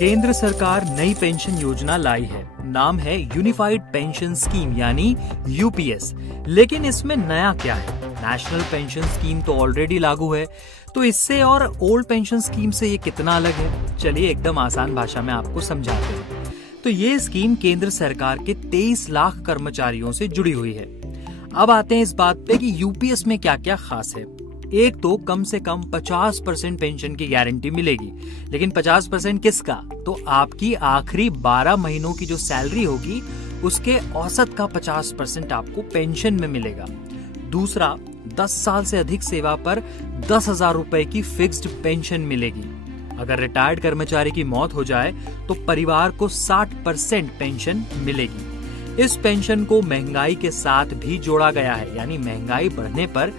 केंद्र सरकार नई पेंशन योजना लाई है। नाम है यूनिफाइड पेंशन स्कीम यानी यूपीएस। लेकिन इसमें नया क्या है? नेशनल पेंशन स्कीम तो ऑलरेडी लागू है, तो इससे और ओल्ड पेंशन स्कीम से ये कितना अलग है? चलिए एकदम आसान भाषा में आपको समझाते हैं। तो ये स्कीम केंद्र सरकार के 23 लाख कर्मचारियों से जुड़ी हुई है। अब आते हैं इस बात पे कि यूपीएस में क्या क्या खास है। एक तो कम से कम 50% पेंशन की गारंटी मिलेगी, लेकिन 50% किसका? तो आपकी आखिरी 12 महीनों की जो सैलरी होगी उसके औसत का 50% आपको पेंशन में मिलेगा। दूसरा, 10 साल से अधिक सेवा पर 10,000 रुपए की फिक्स्ड पेंशन मिलेगी। अगर रिटायर्ड कर्मचारी की मौत हो जाए तो परिवार को 60% पेंशन मिलेगी। इस पेंशन को महंगाई के साथ भी जोड़ा गया है, यानी महंगाई बढ़ने पर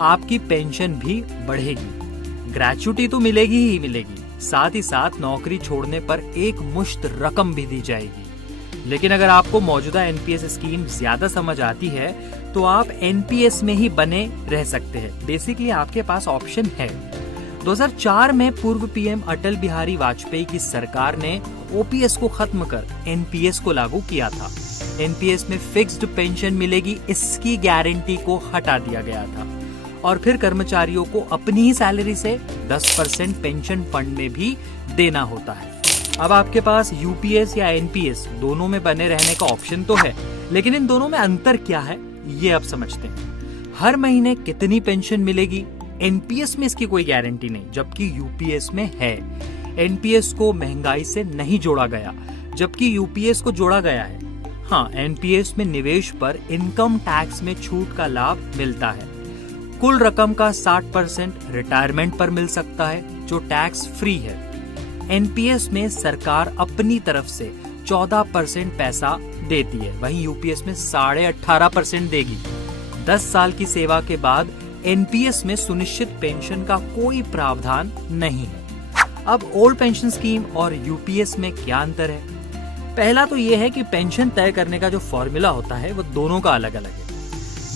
आपकी पेंशन भी बढ़ेगी। ग्रेच्युटी तो मिलेगी ही मिलेगी, साथ ही साथ नौकरी छोड़ने पर एक मुश्त रकम भी दी जाएगी। लेकिन अगर आपको मौजूदा एनपीएस स्कीम ज्यादा समझ आती है तो आप एनपीएस में ही बने रह सकते हैं। बेसिकली आपके पास ऑप्शन है। 2004 में पूर्व पीएम अटल बिहारी वाजपेयी की सरकार ने ओपीएस को खत्म कर एनपीएस को लागू किया था। एनपीएस में फिक्स्ड पेंशन मिलेगी, इसकी गारंटी को हटा दिया गया था और फिर कर्मचारियों को अपनी ही सैलरी से 10% पेंशन फंड में भी देना होता है। अब आपके पास यूपीएस या एनपीएस दोनों में बने रहने का ऑप्शन तो है, लेकिन इन दोनों में अंतर क्या है ये अब समझते हैं। हर महीने कितनी पेंशन मिलेगी? एनपीएस में इसकी कोई गारंटी नहीं, जबकि यूपीएस में है। एनपीएस को महंगाई से नहीं जोड़ा गया, जबकि यूपीएस को जोड़ा गया है। हाँ, एनपीएस में निवेश पर इनकम टैक्स में छूट का लाभ मिलता है। कुल रकम का 60% रिटायरमेंट पर मिल सकता है, जो टैक्स फ्री है। एनपीएस में सरकार अपनी तरफ से 14% पैसा देती है, वहीं यूपीएस में 18.5% देगी। 10 साल की सेवा के बाद एनपीएस में सुनिश्चित पेंशन का कोई प्रावधान नहीं है। अब ओल्ड पेंशन स्कीम और यूपीएस में क्या अंतर है? पहला तो यह है कि पेंशन तय करने का जो फॉर्मूला होता है वो दोनों का अलग अलग है।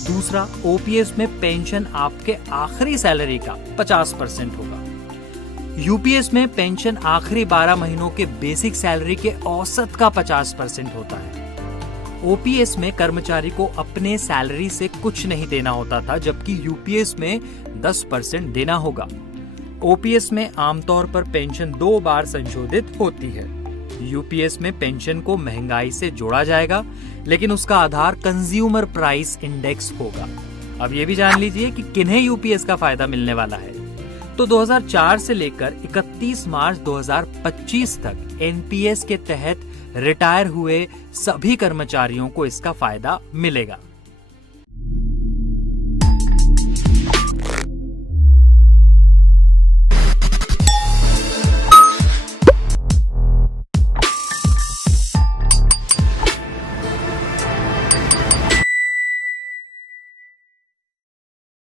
दूसरा, ओपीएस में पेंशन आपके आखिरी सैलरी का 50% होगा। यूपीएस में पेंशन आखिरी 12 महीनों के बेसिक सैलरी के औसत का 50% होता है। ओपीएस में कर्मचारी को अपने सैलरी से कुछ नहीं देना होता था, जबकि यूपीएस में 10% देना होगा। ओपीएस में आमतौर पर पेंशन 2 बार संशोधित होती है। यूपीएस में पेंशन को महंगाई से जोड़ा जाएगा, लेकिन उसका आधार कंज्यूमर प्राइस इंडेक्स होगा। अब ये भी जान लीजिए कि किन्हें यूपीएस का फायदा मिलने वाला है। तो 2004 से लेकर 31 मार्च 2025 तक एनपीएस के तहत रिटायर हुए सभी कर्मचारियों को इसका फायदा मिलेगा।